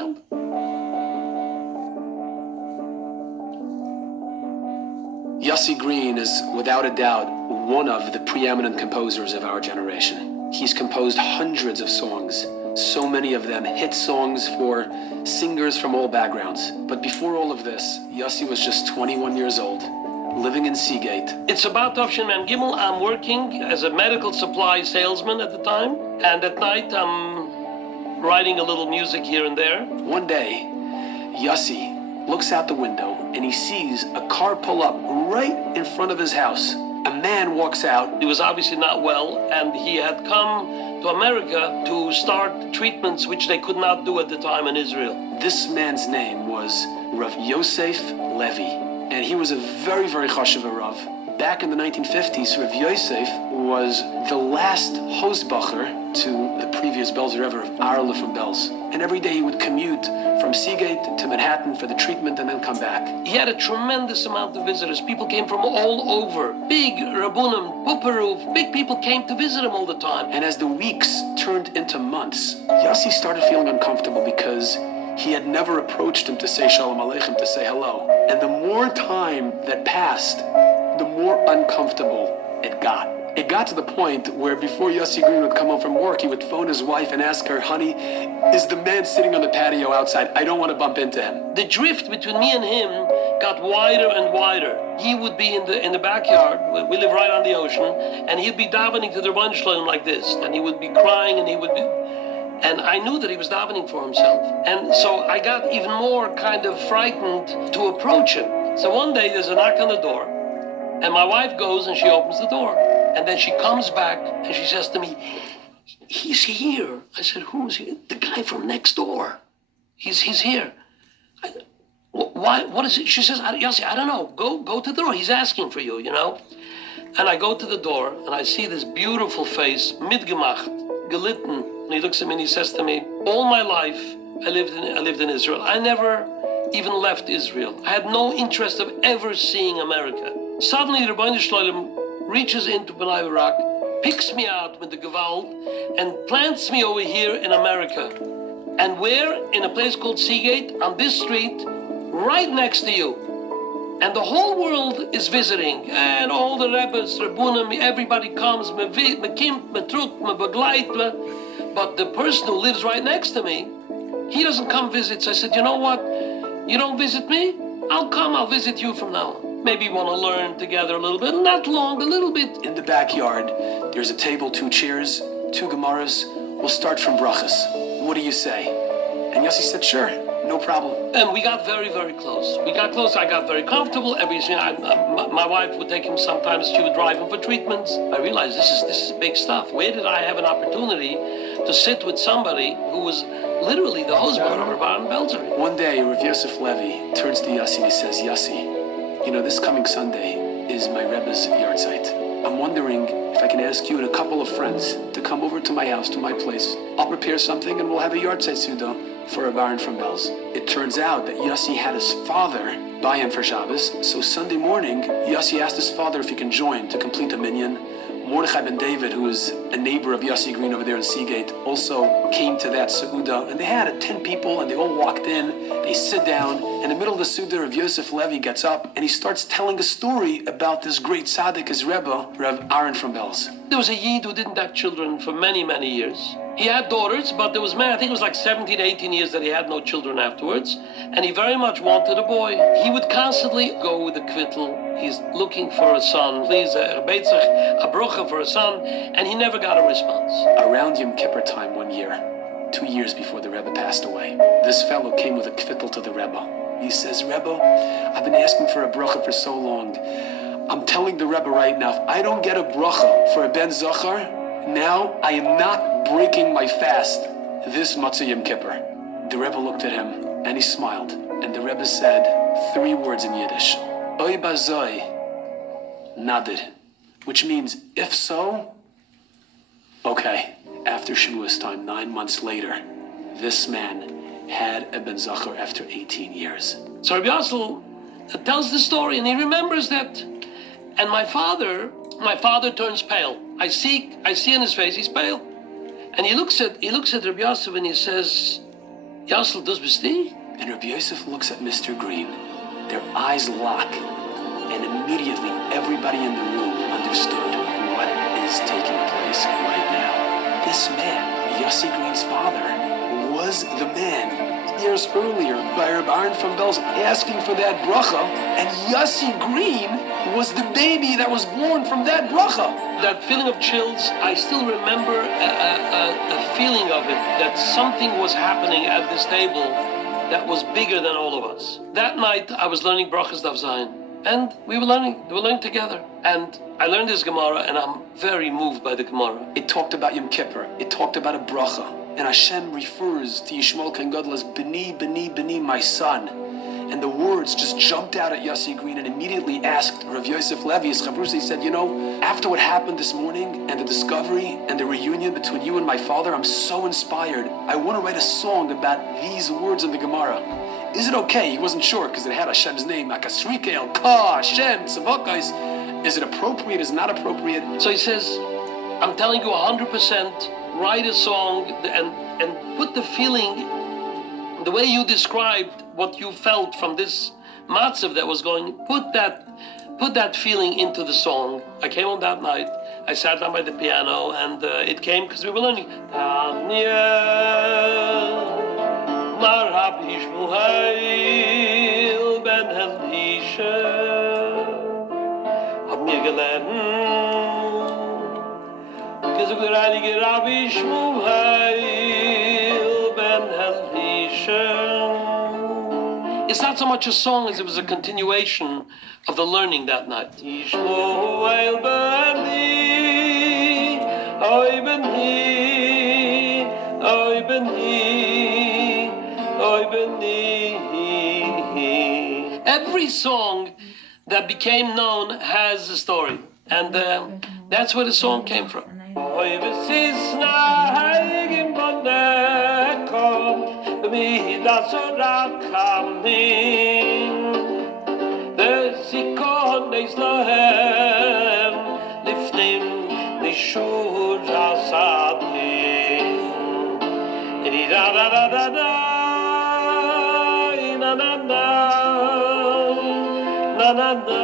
child? Yossi Green is, without a doubt, one of the preeminent composers of our generation. He's composed hundreds of songs, so many of them hit songs for singers from all backgrounds. But before all of this, Yossi was just 21 years old, living in Seagate. It's about Tavshin Mem Gimel. I'm working as a medical supply salesman at the time, and at night I'm writing a little music here and there. One day, Yossi looks out the window and he sees a car pull up right in front of his house. A man walks out. He was obviously not well, and he had come to America to start treatments which they could not do at the time in Israel. This man's name was Rav Yosef Levi, and he was a very, very chashuv Rav. Back in the 1950s, Rav Yosef was the last hostbacher to the previous Belzer Rebbe of Arle from Belz. And every day he would commute from Seagate to Manhattan for the treatment and then come back. He had a tremendous amount of visitors. People came from all over. Big Rabbunim, Puperuf, big people came to visit him all the time. And as the weeks turned into months, Yossi started feeling uncomfortable because he had never approached him to say Shalom Aleichem, to say hello. And the more time that passed, the more uncomfortable it got. It got to the point where before Yossi Green would come home from work, he would phone his wife and ask her, honey, is the man sitting on the patio outside? I don't want to bump into him. The drift between me and him got wider and wider. He would be in the backyard, we live right on the ocean, and he'd be davening to the Rebbeinu Shalom like this, and he would be crying, and he would be... And I knew that he was davening for himself. And so I got even more kind of frightened to approach him. So one day there's a knock on the door, and my wife goes and she opens the door. And then she comes back and she says to me, he's here. I said, who's here? The guy from next door. He's here. Why? What is it? She says, Yossi, I don't know. Go to the door. He's asking for you, you know. And I go to the door and I see this beautiful face, mitgemacht, gelitten. And he looks at me and he says to me, all my life I lived in Israel. I never even left Israel. I had no interest of ever seeing America. Suddenly, the Rebbeinu Shalom reaches into B'nai Barak, picks me out with the Gewalt, and plants me over here in America. And where? In a place called Seagate, on this street, right next to you. And the whole world is visiting, and all the Rebbes, Rabbunim, everybody comes, me kimpt, me trut, me begleit, but the person who lives right next to me, he doesn't come visit. So I said, you know what? You don't visit me? I'll visit you from now on. Maybe you want to learn together a little bit, not long, a little bit. In the backyard, there's a table, 2 chairs, 2 Gemaras. We'll start from brachas. What do you say? And Yossi said, sure, no problem. And we got very, very close. We got close. I got very comfortable. My wife would take him sometimes. She would drive him for treatments. I realized this is big stuff. Where did I have an opportunity to sit with somebody who was literally the husband of Rabbi Belzer? One day, Rav Yosef Levi turns to Yossi and he says, Yossi, you know, this coming Sunday is my Rebbe's yard site. I'm wondering if I can ask you and a couple of friends to come over to my house, to my place. I'll prepare something and we'll have a yard site Suda for a baron from Belz. It turns out that Yossi had his father buy him for Shabbos, so Sunday morning, Yossi asked his father if he can join to complete a minyan. Mordechai ben David, who is a neighbor of Yossi Green over there in Seagate, also came to that Seuda, and they had 10 people, and they all walked in, they sit down. In the middle of the Seuda, Rav Yosef Levi gets up, and he starts telling a story about this great tzaddik, his Rebbe, Rav Aaron from Belz. There was a Yid who didn't have children for many, many years. He had daughters, but there was, I think it was like 17, 18 years that he had no children afterwards, and he very much wanted a boy. He would constantly go with the kvittel. He's looking for a son, please, a brocha for a son, and he never got a response. Around Yom Kippur time one year, 2 years before the Rebbe passed away, this fellow came with a kvittel to the Rebbe. He says, Rebbe, I've been asking for a bracha for so long. I'm telling the Rebbe right now, if I don't get a bracha for a ben zachar, now I am not breaking my fast this Matzah Yom Kippur. The Rebbe looked at him and he smiled, and the Rebbe said 3 words in Yiddish, Oy bazoi, nadir, which means, if so, okay. After Shavuos time, 9 months later, this man had a ben zachar after 18 years. So Rabbi Yossel tells the story, and he remembers that. And my father turns pale. I see in his face he's pale, and he looks at Rabbi Yosef and he says, Yassel, das bist du? And Rabbi Yosef looks at Mr. Green. Their eyes lock, and immediately everybody in the room understood what is taking place right now. This man, Yossi Green's father, was the man years earlier by Rabbi Aaron from Belz asking for that bracha, and Yossi Green was the baby that was born from that bracha. That feeling of chills, I still remember a feeling of it, that something was happening at this table that was bigger than all of us. That night, I was learning brachas Daf Zayin, and we were learning together. And I learned this Gemara, and I'm very moved by the Gemara. It talked about Yom Kippur. It talked about a bracha. And Hashem refers to Yishmael Kohen Gadol as B'ni, B'ni, B'ni, my son. And the words just jumped out at Yossi Green and immediately asked Rav Yosef Levi, his Chavrusa, he said, you know, after what happened this morning and the discovery and the reunion between you and my father, I'm so inspired. I want to write a song about these words in the Gemara. Is it okay? He wasn't sure because it had Hashem's name, Akasrike El Ka, Hashem, Tzavakais. Is it appropriate? Is it not appropriate? So he says, I'm telling you 100%, write a song and put the feeling, the way you described what you felt from this matzav that was going, put that feeling into the song. I came on that night, I sat down by the piano, and it came because we were learning. Tanya, rabbi ben Elisha, hat mir gelernt, gesagt der heilige Rabbi ben Elisha. It's not so much a song as it was a continuation of the learning that night. Yishmoel b'ni, oy b'ni, oy b'ni, oy b'ni. Every song that became known has a story, and that's where the song came from. Oy v'sisna haygim bonekom, b'midas orakamim, v'sikon eis lohem, lifnim nishur asadim. Da-da-da-da-da, na-na-na, na-na-na.